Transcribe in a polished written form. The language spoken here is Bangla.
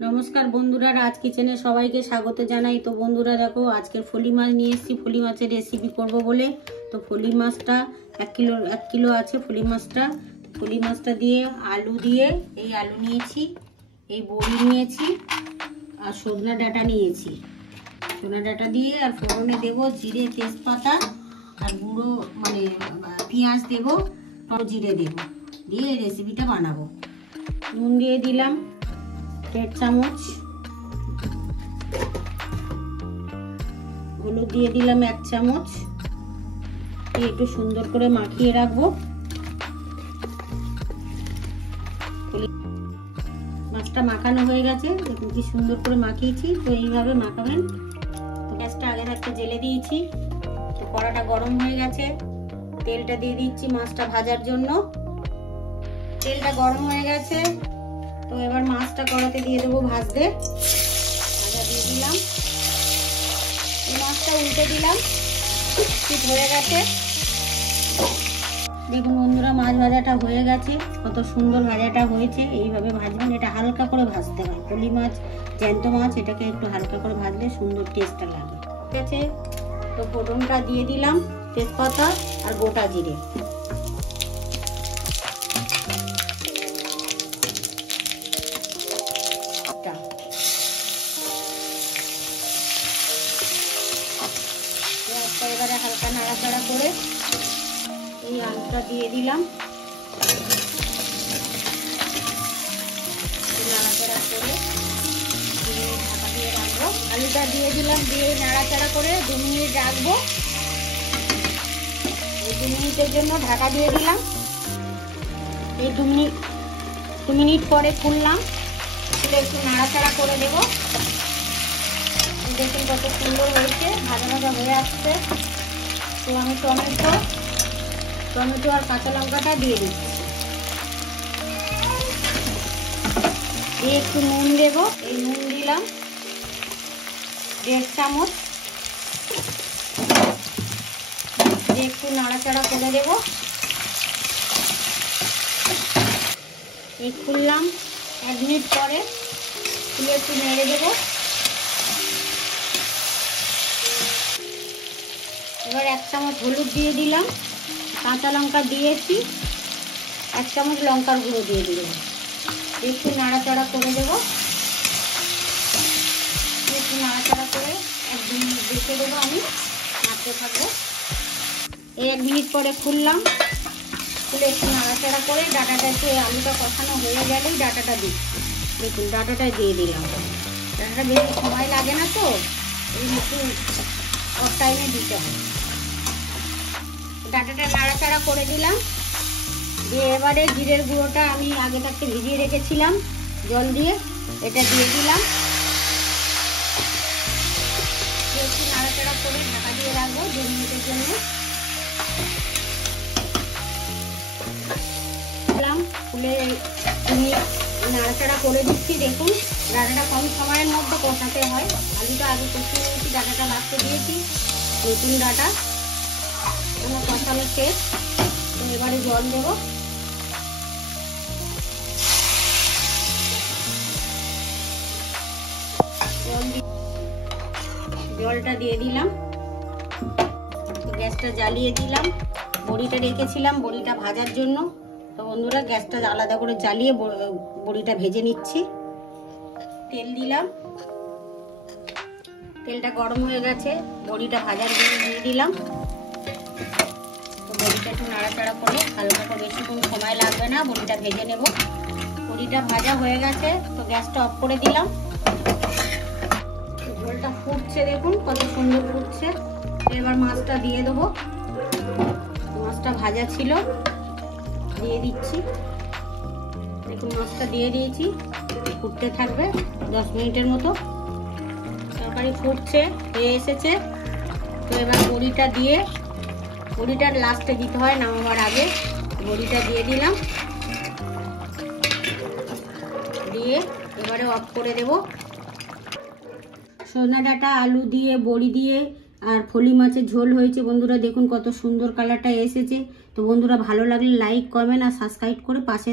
नमस्कार बंधुरा राज किचेने सबाइके स्वागत जानाई। तो बंधुरा देखो आज के फली माछ निये एसेछि, फली माछेर रेसिपि करब बोले। तो फली माछटा 1 किलो आछे। फली माछटा दिए आलू दिए এই आलू निয়েছি, এই বড়ি নিয়েছি আর সজনা ডাঁটা নিয়েছি। সজনা ডাঁটা দিয়ে আর ফোড়নে দেব জিরে তেজপাতা আর গুঁড়ো মানে পেঁয়াজ দেব, জিরে দেব, দিয়ে এই রেসিপিটা বানাবো। নুন দিয়ে দিলাম 1.5 চামচ, হলুদ দিয়ে দিলাম 1 চামচ, একটু সুন্দর করে মাখিয়ে রাখবো। মাছটা মাখানো হয়ে গেছে, দেখুন কি সুন্দর করে মাখিয়েছি। তো এইভাবে মাখাবেন। তো গ্যাসটা আগে থাকতে জেলে দিয়েছি। তো কড়াটা গরম হয়ে গেছে, তেলটা দিয়ে দিচ্ছি মাছটা ভাজার জন্য। তেলটা গরম হয়ে গেছে, তো এবার মাছটা কড়াতে দিয়ে দেবো ভাজতে। ভাজা দিয়ে দিলাম, এই মাছটা উল্টে দিলাম, ঠিক হয়ে গেছে। দেখুন বন্ধুরা মাছ ভাজাটা হয়ে গেছে, কত সুন্দর ভাজাটা হয়েছে। এইভাবে ভাজবেন, এটা হালকা করে ভাজতে হয়। ফলি মাছ জ্যান্ত মাছ, এটাকে একটু হালকা করে ভাজলে সুন্দর টেস্টটা লাগে। ঠিক আছে, তো ফোড়নটা দিয়ে দিলাম তেজপাতা আর গোটা জিরে। এবারে হালকা নাড়াচাড়া করে এই আলুটা দিয়ে দিলাম, নাড়াচাড়া করে ঢাকা দিয়ে রাখবো। আলুটা দিয়ে দিলাম, দিয়ে নাড়াচাড়া করে 2 মিনিট রাখবো। এই 2 মিনিটের জন্য ঢাকা দিয়ে দিলাম। এই 2 মিনিট পরে খুললাম, খুলে একটু নাড়াচাড়া করে দেবো। দেখুন কত সুন্দর হয়েছে, ভাজা ভাজা হয়ে আসছে। তো আমি টমেটো আর কাঁচা লঙ্কাটা দিয়ে দিচ্ছি, দিয়ে একটু নুন দেবো। এই নুন দিলাম 1.5 চামচ, দিয়ে একটু নাড়াচাড়া করে দেবো। এই খুললাম, 1 মিনিট পরে খুলে একটু নেড়ে দেবো। এবার 1 চামচ হলুদ দিয়ে দিলাম, কাঁচা লঙ্কা দিয়েছি, 1 চামচ লঙ্কার গুঁড়ো দিয়ে দিলাম। একটু নাড়াচাড়া করে দেবো, একটু নাড়াচাড়া করে 1-2 মিনিট রেখে দেবো। আমি নাড়তে থাকবো। এই 1 মিনিট পরে খুললাম, খুলে একটু নাড়াচাড়া করে ডাঁটাটা একটু আলুটা কষানো হয়ে গেলেই ডাঁটাটা দিচ্ছি। দেখুন ডাঁটাটা দিয়ে দিলাম। ডাঁটাটা বেশি সময় লাগে না, তো এই একটু অফ টাইমে দিতে হয়। ডাঁটাটা নাড়াচাড়া করে দিলাম, দিয়ে এবারে জিরের গুঁড়োটা আমি আগে থাকতে ভিজিয়ে রেখেছিলাম জল দিয়ে, এটা দিয়ে দিলাম। একটু নাড়াচাড়া করে ঢাকা দিয়ে রাখবো 2 মিনিটের জন্য। খুলে নাড়াচাড়া করে দিচ্ছি। দেখুন ডাঁটাটা কম সময়ের মধ্যে কষাতে হয়। আলুটা আগে কষিয়ে নিয়েছি, ডাঁটাটা লাস্টে দিয়েছি। নতুন ডাঁটা আমার কষানো শেষ। তো এবারে জল দেবো। জলটা দিয়ে দিলাম, গ্যাসটা জ্বালিয়ে দিলাম। বড়িটা রেখেছিলাম বড়িটা ভাজার জন্য। তো বন্ধুরা গ্যাসটা আলাদা করে জ্বালিয়ে বড়িটা ভেজে নিচ্ছি। তেল দিলাম, তেলটা গরম হয়ে গেছে, বড়িটা ভাজার জন্য দিয়ে দিলাম। তো বড়িটা একটু নাড়াচাড়া করে হালকা করে, বেশিক্ষণ সময় লাগবে না, বড়িটা ভেজে নেব। বড়িটা ভাজা হয়ে গেছে, তো গ্যাসটা অফ করে দিলাম। ঝোলটা ফুটছে, দেখুন কত সুন্দর ফুটছে। এবার মাছটা দিয়ে দেবো। মাছটা ভাজা ছিল, দিয়ে দিচ্ছি। দেখুন মাছটা দিয়ে দিয়েছি, ফুটতে থাকবে 10 মিনিটের মতো। তরকারি ফুটছে, হয়ে এসেছে। তো এবার বড়িটা দিয়ে, বড়িটা লাস্টে দিতে হয় নামাবার আগে। বড়িটা দিয়ে দিলাম, দিয়ে এবারে অফ করে দেব। সজনা ডাঁটা আলু দিয়ে বড়ি দিয়ে আর ফলি মাছের ঝোল হয়েছে। বন্ধুরা দেখুন কত সুন্দর কালারটা এসেছে। তো বন্ধুরা ভালো লাগলে লাইক কমেন্ট আর সাবস্ক্রাইব করে পাশে